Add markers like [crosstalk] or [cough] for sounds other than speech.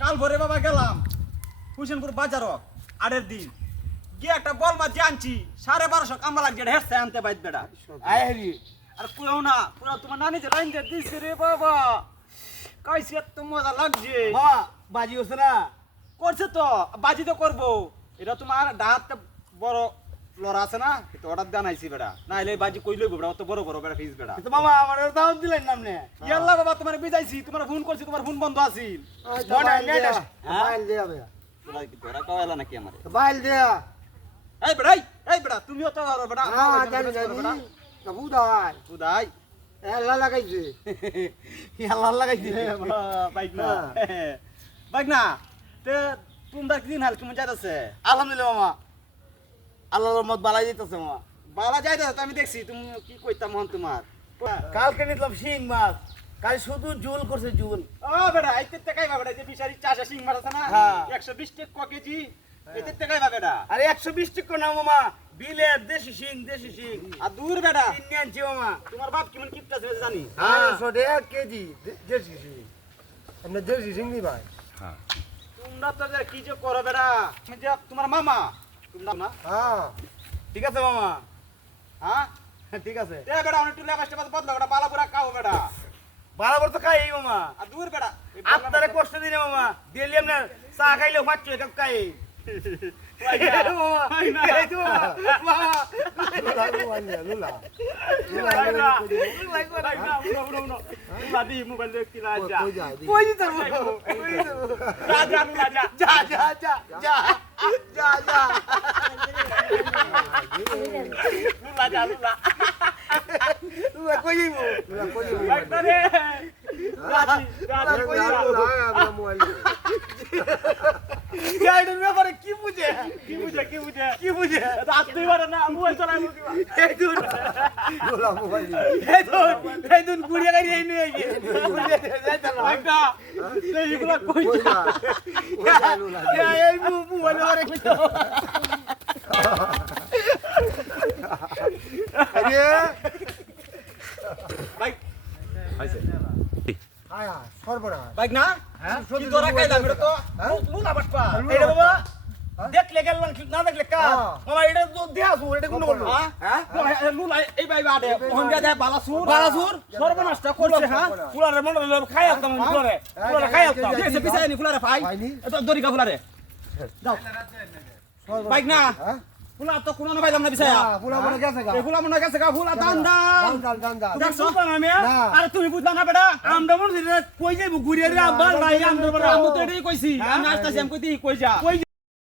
কাল ভোরে বাবা গেলাম হুসেনপুর বাজার আড়ের দিন। গিয়ে একটা বল মাছ আনছি সাড়ে বারোশো কামা লাগছে হেসছে আনতে বাইত বেটা আর পুরো না পুরো তোমার নানি যে লাইন দিয়ে রে বাবা। কাইছে এত মজা লাগছে। বাজি হচ্ছে না। করছে তো বাজি তো করব। এটা তোমার ডাহাতটা বড় লড়া আছে না তো অর্ডার জানাইছি বেটা না হলে বাজি কই লইব বেটা অত বড় বড় বেটা ফিস বেটা কিন্তু মামা আমার দাওয়াত দিলেন না আপনি। ইয়াল্লা বাবা তোমার বিজাইছি তোমার ফোন করছি তোমার ফোন বন্ধ আছিল। মনে হয় নেই [laughs] না। হ্যাঁ? বাইল ভাইয়া তোরা কি তোরা নাকি আমারে? বাইল দেয়া। এই বেটা এই, এই বেটা তুমিও তো আর বেটা না জানি জানি। কাবু দাই উদাই এলা লাগাইছে আল্লাহ লাগাইছি। বাইক না। বাইক না। তে তোমরা কি দিন হাল কেমন যাইতাছে? আলহামদুলিল্লাহ মামা। আল্লাহর মত বালাই দিতেছে মামা বালা যাইতাছে তো আমি দেখছি তুমি কি কইতাম মন তোমার? কালকে নিলাম শিং মাছ। কাল শুধু জুল করছে জুল। ও বেটা আইতে টাকাই বেটা যে বিশারি চাষা সিং মাছ আছে না? হ্যাঁ। 120 টাকা ক কেজি এতে টাকাই বা বেটা? আরে একশো বিশ টাকা না মামা। বিলে দেশি শিং দেশি শিং। আর দূর বেটা। কিনে আনছি মামা। তোমার বাপ কেমন কিপটা ছিল জানি? হ্যাঁ। আড়াইশো টাকা কেজি দেশি সিং আমরা দেশি সিং নি ভাই। তোমরা তো কি যে করো বেটা? আমি যে তোমার মামা হ্যাঁ ঠিক আছে মামা। হ্যাঁ? ঠিক আছে। তে বেটা অনেক টুলে বাসটা বাদ বদলা বেটা বালা পুরা খাও বেটা। বরাবর তো খাই মামা। আর দূর বেটা আপনারে কষ্ট দিনে মামা। দিলি আপনার চা খাইলেও মাছ এক খাই। মামা, তুই কই যাইব লুলা কই ভাই না রে। যা দি, যা দি, কই যা। যাব? লুলা আমরা মোবাইল গাইডের ব্যাপারে কি বুঝে কি বুঝে, কি বুঝে? কি বুঝে রাত দুই বারে না, মোবাইল বা। এই দুন লুলা মোবাইল এই দুন এই দুন গুড়িয়া গাড়ি এই নিয়ে গিয়ে না না, তে এগুলা কই যা? এই মোবাইল আরে কি আরে ভাই, আয়া সর্বনাশ ভাই না? হ্যাঁ তোরা খাইলাম, এটা তো? লুলা বাটপা। এটা বাবা দেখলে গেল না দেখলে কা। মামা এটা তো দেখাসু এটা কোন বলব হ্যাঁ? লুলা- লুলা, এই ভাই বাদে, ওখান দিয়ে যায় বালাসুর। বালাসুর? সর্বনাশটা করছে, হ্যাঁ? ফুলারে মনে হলো খাই আসতাম ফুলারে ফুলারে খাই আসতাম দেখছে, পিছায় ফুলারে ভাই। পাইনি দড়ি কা ফুলারে। সর্বনাশ। বাইক না। হ্যাঁ ফুলা তো কোনো পাইলাম না পিছায়া। না, ফুলা মনে গেছে গা ফুলা মনে গেছে গা, ফুলা দান দান। দান দান দান দেখছ? বুঝলাম আমি আরে তুমি বুঝলা না বেটা আমরা মনে কই যাইব ঘুরিয়ে রে আব্বা নাই আমরা আমি তো এটাই কইছি আমি আসতেছি আমি কই যা